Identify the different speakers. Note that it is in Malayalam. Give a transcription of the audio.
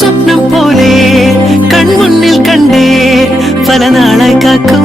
Speaker 1: സ്വപ്നം പോലെ കൺമുന്നിൽ കണ്ടേ പല നാളായി കാക്കും.